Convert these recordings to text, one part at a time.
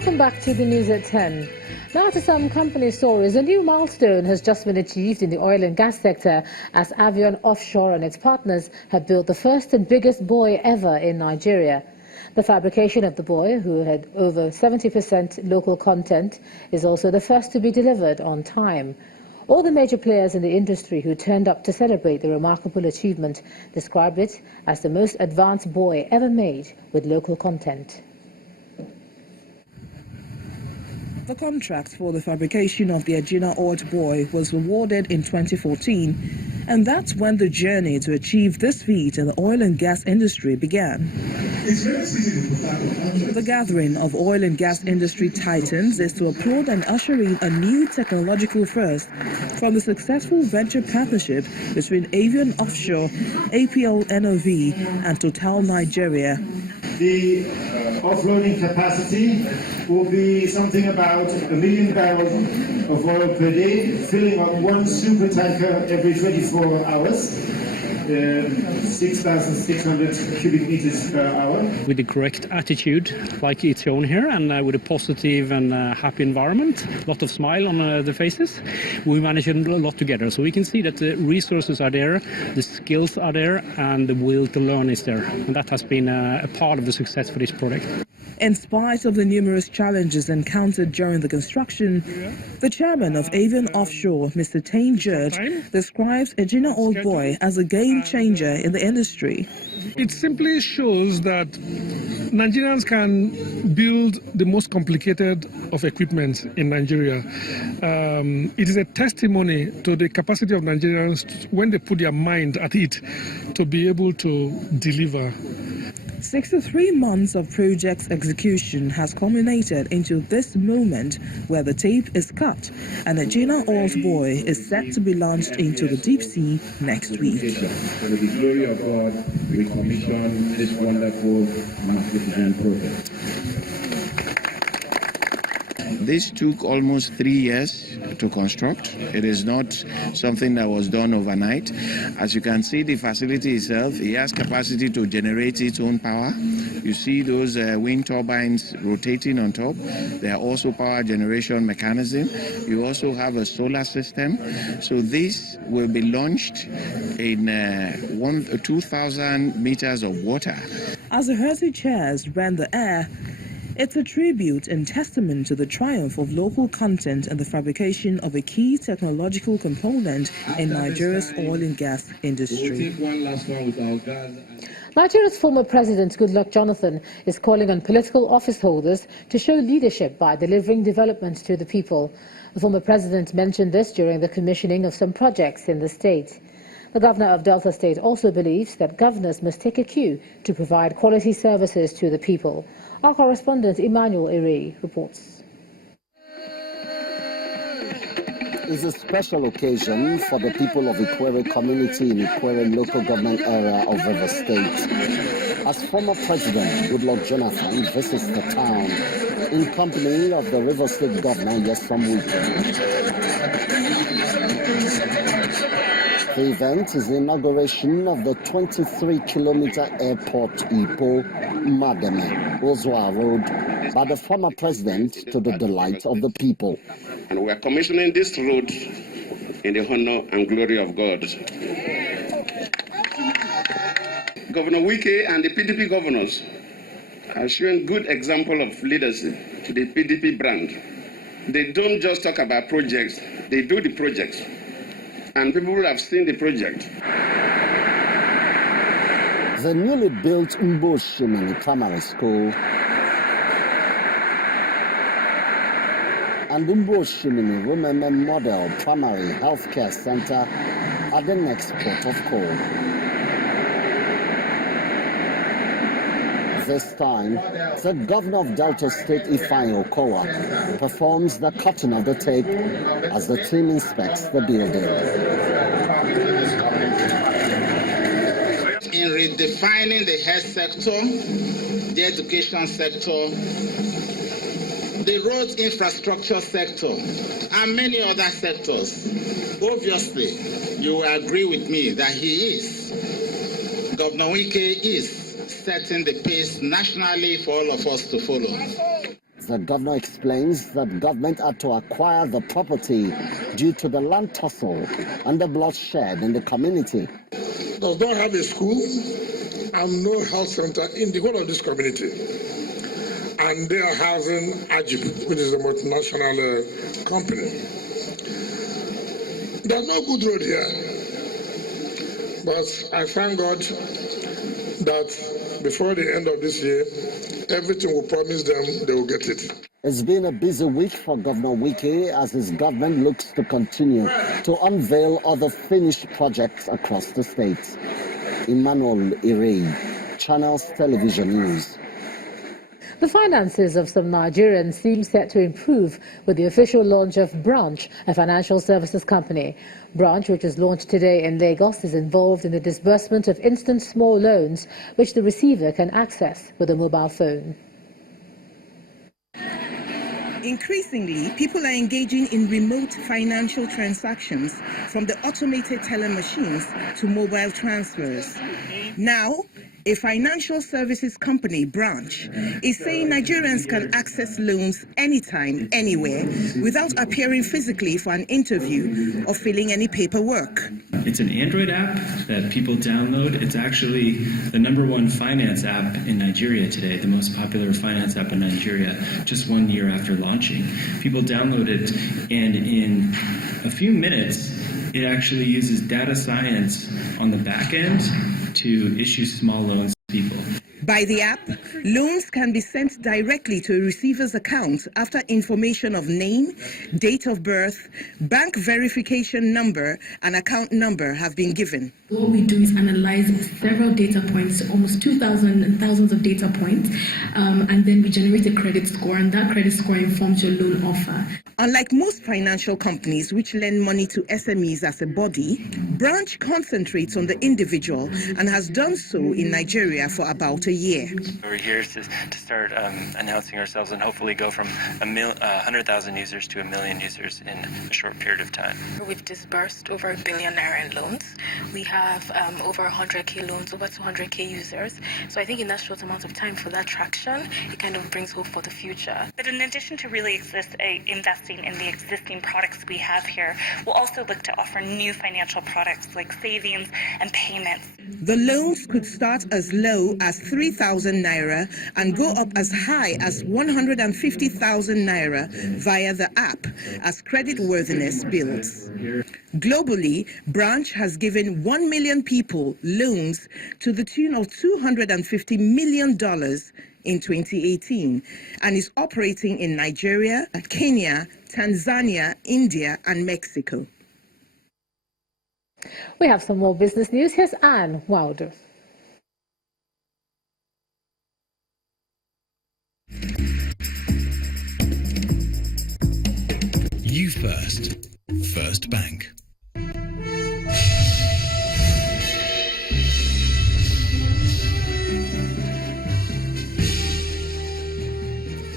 Welcome back to the news at 10. Now to some company stories. A new milestone has just been achieved in the oil and gas sector as Avion Offshore and its partners have built the first and biggest buoy ever in Nigeria. The fabrication of the buoy, who had over 70% local content, is also the first to be delivered on time. All the major players in the industry who turned up to celebrate the remarkable achievement described it as the most advanced buoy ever made with local content. The contract for the fabrication of the Inaugurates buoy was awarded in 2014, and that's when the journey to achieve this feat in the oil and gas industry began. The gathering of oil and gas industry titans is to applaud and usher in a new technological first from the successful venture partnership between Avion Offshore, APL NOV, and Total Nigeria. The offloading capacity will be something about 1 million barrels of oil per day, filling up one super tanker every 24 hours, 6,600 cubic meters per hour. With the correct attitude, like it's shown here, and with a positive and happy environment, a lot of smile on the faces, we managed a lot together. So we can see that the resources are there, the skills are there, and the will to learn is there. And that has been a part of the success for this project. In spite of the numerous challenges encountered during the construction, the chairman of Avion Offshore, Mr. Tane Jerd, describes Inaugurates buoy as a game changer in the industry. It simply shows that Nigerians can build the most complicated of equipment in Nigeria. It is a testimony to the capacity of Nigerians when they put their mind at it to be able to deliver. 63 months of project execution has culminated into this moment where the tape is cut and the Inaugurates buoy is set to be launched into the deep sea next week. For the glory of God, we commission this wonderful, magnificent project. This took almost 3 years to construct. It is not something that was done overnight. As you can see, the facility itself, it has capacity to generate its own power. You see those wind turbines rotating on top. There are also power generation mechanism. You also have a solar system. So this will be launched in 2,000 meters of water. As the hearty cheers rend the air, it's a tribute and testament to the triumph of local content and the fabrication of a key technological component in Nigeria's oil and gas industry. Nigeria's former president, Goodluck Jonathan, is calling on political office holders to show leadership by delivering development to the people. The former president mentioned this during the commissioning of some projects in the state. The governor of Delta State also believes that governors must take a cue to provide quality services to the people. Our correspondent Emmanuel Ere reports. It's a special occasion for the people of Ikwere community in Ikwere local government area of River State, as former President Goodluck Jonathan visits the town in company of the River State Governor Wike. The event is the inauguration of the 23-kilometer airport Ipo-Mademe-Ozwa Road by the former president to the delight of the people. And we are commissioning this road in the honor and glory of God. Governor Wike and the PDP governors have shown good example of leadership to the PDP brand. They don't just talk about projects, they do the projects. And people have seen the project. The newly built Mboshimini Primary School and Mboshimini Women Model Primary Healthcare Center are the next port of call. This time, the governor of Delta State, Okowa, performs the cutting of the tape as the team inspects the building. In redefining the health sector, the education sector, the road infrastructure sector, and many other sectors, obviously, you will agree with me that Governor Wike is setting the pace nationally for all of us to follow. the governor explains that government had to acquire the property due to the land tussle and the bloodshed in the community. Does not have a school and no health center in the whole of this community. And they are housing Ajib, which is a multinational company. There's no good road here. But I thank God that before the end of this year, everything we promise them, they will get it. It's been a busy week for Governor Wike as his government looks to continue to unveil other finished projects across the state. Emmanuel Irei, Channels Television News. The finances of some Nigerians seem set to improve with the official launch of Branch, a financial services company. Branch, which was launched today in Lagos, is involved in the disbursement of instant small loans, which the receiver can access with a mobile phone. Increasingly, people are engaging in remote financial transactions from the automated teller machines to mobile transfers. Now, a financial services company, Branch, is saying Nigerians can access loans anytime, anywhere, without appearing physically for an interview or filling any paperwork. It's an Android app that people download. It's actually the #1 finance app in Nigeria today, the most popular finance app in Nigeria, just 1 year after launching. People download it, and in a few minutes, it actually uses data science on the back end to issue small loans to people. By the app, loans can be sent directly to a receiver's account after information of name, date of birth, bank verification number, and account number have been given. What we do is analyze several data points, almost 2,000 and thousands of data points, and then we generate a credit score, and that credit score informs your loan offer. Unlike most financial companies which lend money to SMEs as a body, Branch concentrates on the individual and has done so in Nigeria for about a year. We're here to start announcing ourselves and hopefully go from 100,000 users to 1 million users in a short period of time. We've disbursed over ⁻ billion in loans. We have over 100K loans, over 200K users. So I think in that short amount of time for that traction, it kind of brings hope for the future. But in addition to really investing in the existing products we have here, we'll also look to offer new financial products like savings and payments. The loans could start as low as 3,000 naira and go up as high as 150,000 naira via the app as creditworthiness builds. Globally, Branch has given 1 million people loans to the tune of $250 million in 2018 and is operating in Nigeria, Kenya, Tanzania, India, and Mexico. We have some more business news. Here's Anne Wilder. You first. First Bank.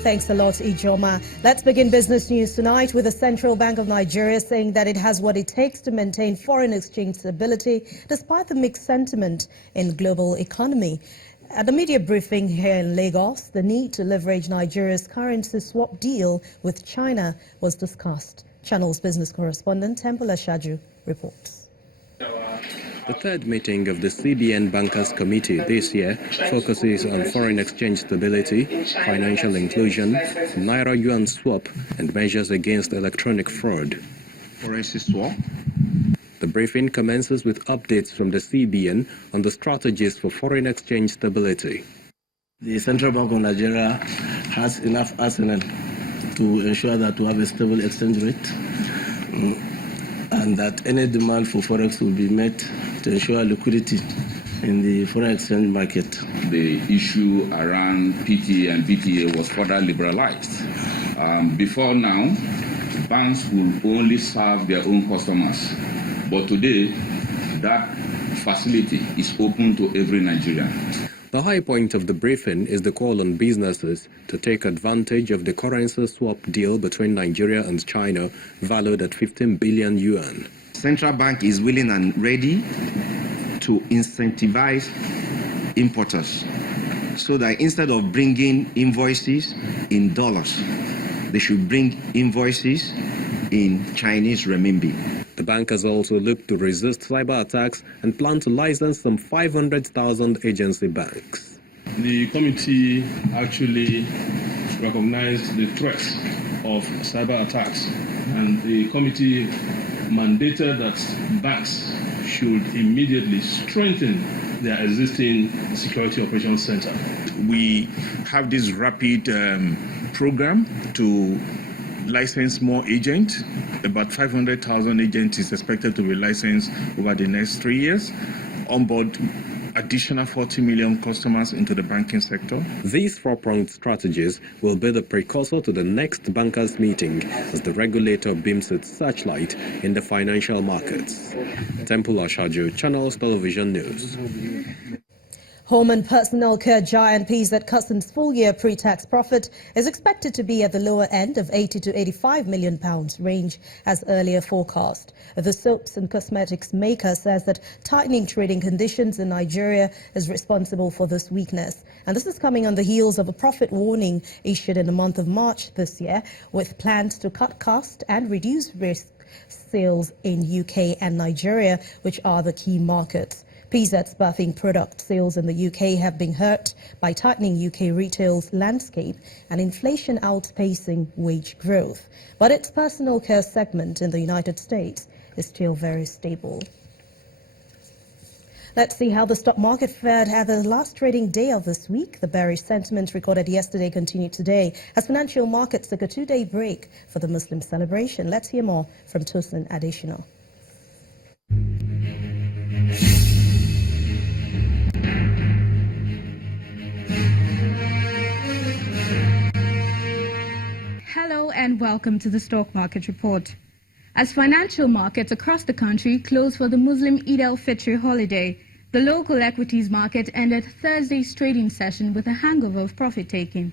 Thanks a lot, Ijoma. Let's begin business news tonight with the Central Bank of Nigeria saying that it has what it takes to maintain foreign exchange stability despite the mixed sentiment in the global economy. At the media briefing here in Lagos, the need to leverage Nigeria's currency swap deal with China was discussed. Channel's business correspondent Temple Ashaju reports. The third meeting of the CBN Bankers Committee this year focuses on foreign exchange stability, financial inclusion, Naira-Yuan swap, and measures against electronic fraud. Currency swap. The briefing commences with updates from the CBN on the strategies for foreign exchange stability. The Central Bank of Nigeria has enough arsenal to ensure that we have a stable exchange rate and that any demand for forex will be met to ensure liquidity in the foreign exchange market. The issue around PTA and BTA was further liberalized. Before now, banks would only serve their own customers. But today, that facility is open to every Nigerian. The high point of the briefing is the call on businesses to take advantage of the currency swap deal between Nigeria and China, valued at 15 billion yuan. Central Bank is willing and ready to incentivize importers so that instead of bringing invoices in dollars, they should bring invoices in Chinese renminbi. The bank has also looked to resist cyber attacks and plan to license some 500,000 agency banks. The committee actually recognized the threat of cyber attacks, and the committee mandated that banks should immediately strengthen their existing security operations center. We have this rapid program to license more agents. About 500,000 agents is expected to be licensed over the next 3 years. Onboard additional 40 million customers into the banking sector. These four-pronged strategies will be the precursor to the next bankers' meeting as the regulator beams its searchlight in the financial markets. Temple Ashaju, Channels Television News. Home and personal care giant PZ Cussons' full-year pre-tax profit is expected to be at the lower end of £80 to £85 million range as earlier forecast. The soaps and cosmetics maker says that tightening trading conditions in Nigeria is responsible for this weakness. And this is coming on the heels of a profit warning issued in the month of March this year, with plans to cut costs and reduce risk sales in UK and Nigeria, which are the key markets. PZ's bathing product sales in the UK have been hurt by tightening UK retail landscape and inflation outpacing wage growth. But its personal care segment in the United States is still very stable. Let's see how the stock market fared at the last trading day of this week. The bearish sentiment recorded yesterday continued today as financial markets took a two-day break for the Muslim celebration. Let's hear more from Tosin Additional. Hello and welcome to the Stock Market Report. As financial markets across the country close for the Muslim Eid al-Fitr holiday, the local equities market ended Thursday's trading session with a hangover of profit-taking.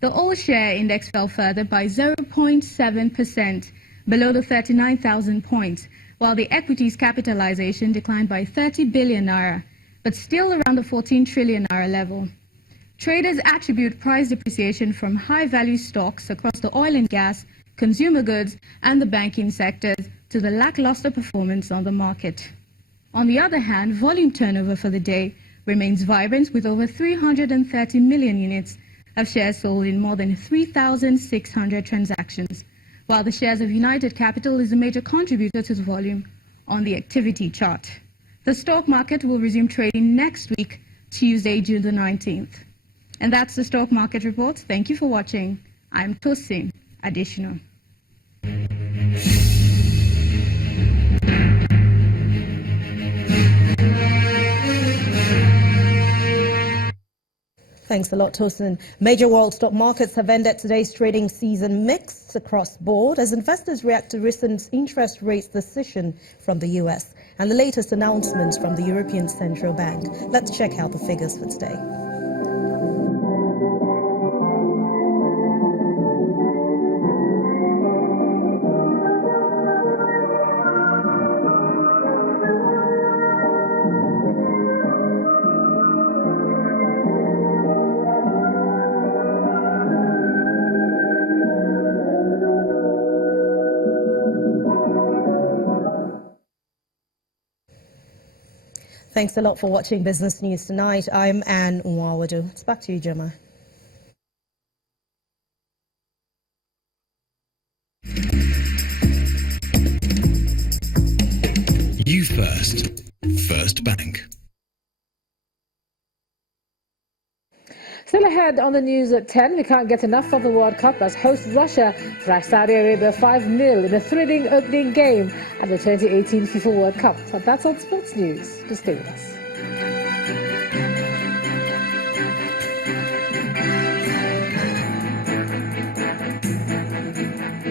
The all-share index fell further by 0.7%, below the 39,000 points, while the equities capitalization declined by 30 billion naira, but still around the 14 trillion naira level. Traders attribute price depreciation from high-value stocks across the oil and gas, consumer goods, and the banking sectors to the lackluster performance on the market. On the other hand, volume turnover for the day remains vibrant with over 330 million units of shares sold in more than 3,600 transactions, while the shares of United Capital is a major contributor to the volume on the activity chart. The stock market will resume trading next week, Tuesday, June the 19th. And that's the Stock Market Report. Thank you for watching. I'm Tosin Additional. Thanks a lot, Tosin. Major world stock markets have ended today's trading season mixed across board as investors react to recent interest rates decision from the US and the latest announcements from the European Central Bank. Let's check out the figures for today. Thanks a lot for watching Business News Tonight. I'm Anne Nwawadu. It's back to you, Gemma. You first. First Bank. Still ahead on the news at 10, we can't get enough of the World Cup as host Russia thrashed Saudi Arabia 5-0 in a thrilling opening game at the 2018 FIFA World Cup. But that's on Sports News. Just stay with us.